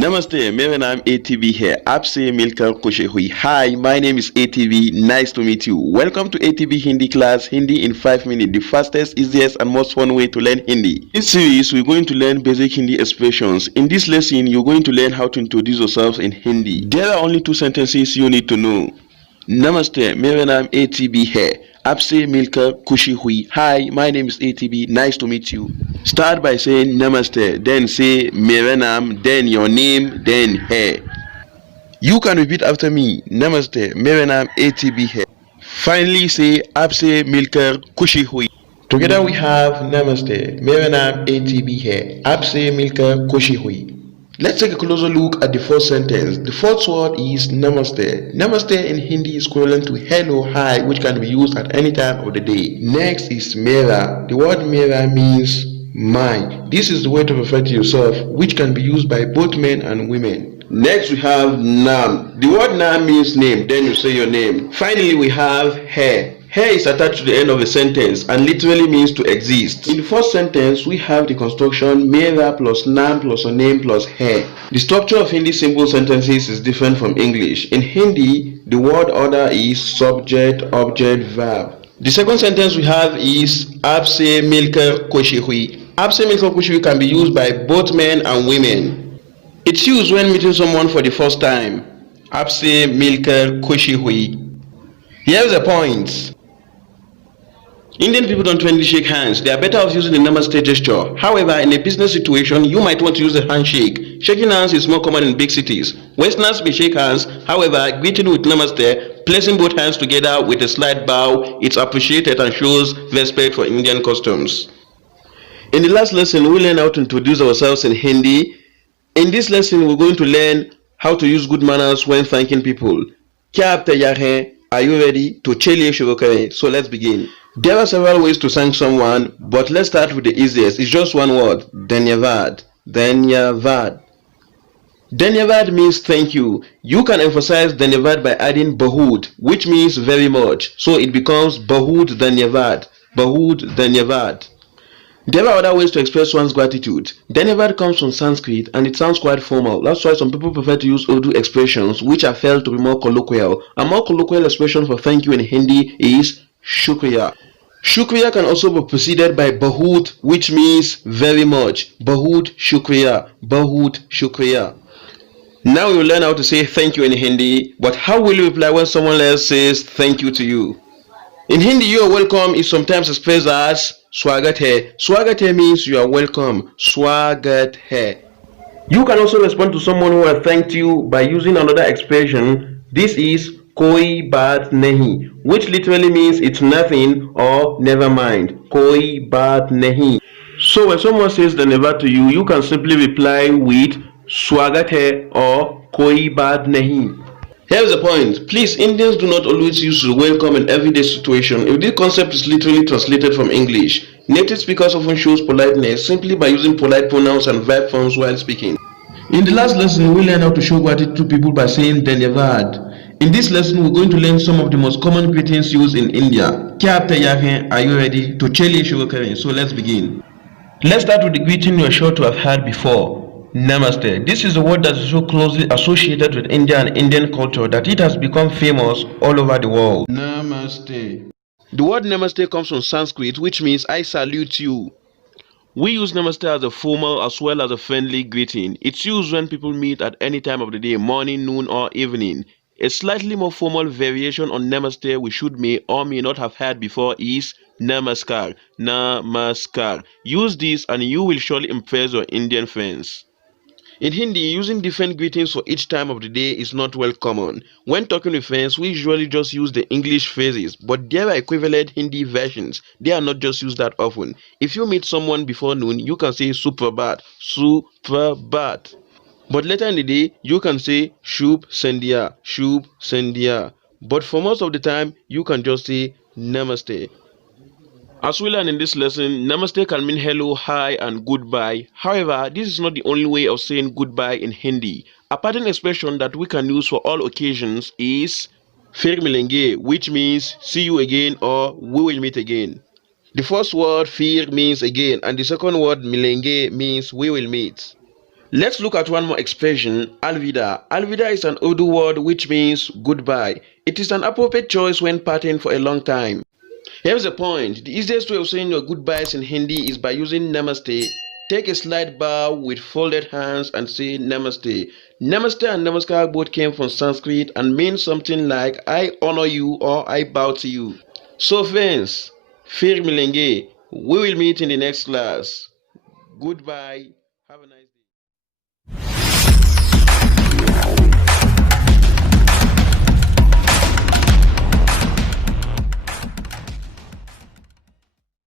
Namaste, मेरा नाम ATB है आपसे मिलकर खुशी हुई. Hi, my name is ATB. Nice to meet you. Welcome to ATB Hindi class, Hindi in 5 minutes, the fastest, easiest and most fun way to learn Hindi. In this series, we're going to learn basic Hindi expressions. In this lesson, you're going to learn how to introduce yourselves in Hindi. There are only 2 sentences you need to know. Namaste, मेरा नाम ATB है आपसे मिलकर खुशी हुई. Hi, my name is ATB. Nice to meet you. Start by saying Namaste, then say मेरा नाम, then your name, then है. You can repeat after me. Namaste, मेरा नाम ATB है. Finally say आपसे मिलकर खुशी हुई. Together we have Namaste, मेरा नाम ATB है आपसे मिलकर खुशी हुई. Let's take a closer look at the first sentence. The first word is Namaste. Namaste in Hindi is equivalent to hello, hi, which can be used at any time of the day. Next is Mera. The word Mera means my. This is the way to refer to yourself, which can be used by both men and women. Next we have Nam. The word Nam means name, then you say your name. Finally we have Hai. Hai is attached to the end of a sentence and literally means to exist. In the first sentence, we have the construction Mera plus Nam plus a name plus Hai. The structure of Hindi simple sentences is different from English. In Hindi, the word order is subject, object, verb. The second sentence we have is Aapse milkar khushi hui. Aapse milkar khushi hui can be used by both men and women. It's used when meeting someone for the first time. Aapse milkar khushi hui. Here's the point. Indian people don't really shake hands. They are better off using the namaste gesture. However, in a business situation, you might want to use a handshake. Shaking hands is more common in big cities. Westerners may shake hands. However, greeting with namaste, placing both hands together with a slight bow, it's appreciated and shows respect for Indian customs. In the last lesson, we learned how to introduce ourselves in Hindi. In this lesson, we're going to learn how to use good manners when thanking people. Kya aap taiyar hain? Are you ready? To chaliye shuru kare. So let's begin. There are several ways to thank someone, but let's start with the easiest. It's just one word. Dhanyavad. Dhanyavad. Dhanyavad means thank you. You can emphasize dhanyavad by adding bahut, which means very much. So it becomes bahut dhanyavad. Bahut dhanyavad. There are other ways to express one's gratitude. Dhanyavad comes from Sanskrit and it sounds quite formal. That's why some people prefer to use Urdu expressions which are felt to be more colloquial. A more colloquial expression for thank you in Hindi is Shukriya. Shukriya can also be preceded by Bahut, which means very much. Bahut Shukriya. Bahut Shukriya. Now you'll learn how to say thank you in Hindi, but how will you reply when someone else says thank you to you? In Hindi, you are welcome is sometimes expressed as Swagat hai. Swagat hai means you are welcome. Swagat hai. You can also respond to someone who has thanked you by using another expression. This is Koi baat nahi, which literally means it's nothing or never mind. Koi baat nahi. So when someone says dhanyavad to you, you can simply reply with Swagat hai or Koi baat nahi. Here's the point. Please, Indians do not always use welcome in everyday situation. If this concept is literally translated from English, native speakers often shows politeness simply by using polite pronouns and verb forms while speaking. In the last lesson, we learned how to show gratitude to people by saying dhanyavad. In this lesson, we're going to learn some of the most common greetings used in India. Kya aap taiyar hain? Are you ready? To chaliye shuru kare. So let's begin. Let's start with the greeting you're sure to have heard before. Namaste. This is a word that is so closely associated with India and Indian culture that it has become famous all over the world. Namaste. The word Namaste comes from Sanskrit, which means I salute you. We use Namaste as a formal as well as a friendly greeting. It's used when people meet at any time of the day, morning, noon, or evening. A slightly more formal variation on Namaste we should may or may not have heard before is Namaskar. Namaskar. Use this and you will surely impress your Indian friends. In Hindi, using different greetings for each time of the day is not well common. When talking with friends, we usually just use the English phrases, but there are equivalent Hindi versions. They are not just used that often. If you meet someone before noon, you can say Suprabhat. Suprabhat. But later in the day, you can say Shubh Sandhya, Shubh Sandhya. But for most of the time, you can just say Namaste. As we learn in this lesson, Namaste can mean hello, hi, and goodbye. However, this is not the only way of saying goodbye in Hindi. A pattern expression that we can use for all occasions is Fir milenge, which means see you again or we will meet again. The first word Fir means again, and the second word milenge means we will meet. Let's look at one more expression, alvida. Alvida is an Urdu word which means goodbye. It is an appropriate choice when parting for a long time. Here's the point. The easiest way of saying your goodbyes in Hindi is by using namaste. Take a slight bow with folded hands and say namaste. Namaste and namaskar both came from Sanskrit and mean something like I honor you or I bow to you. So friends, fir milenge. We will meet in the next class. Goodbye. Have a nice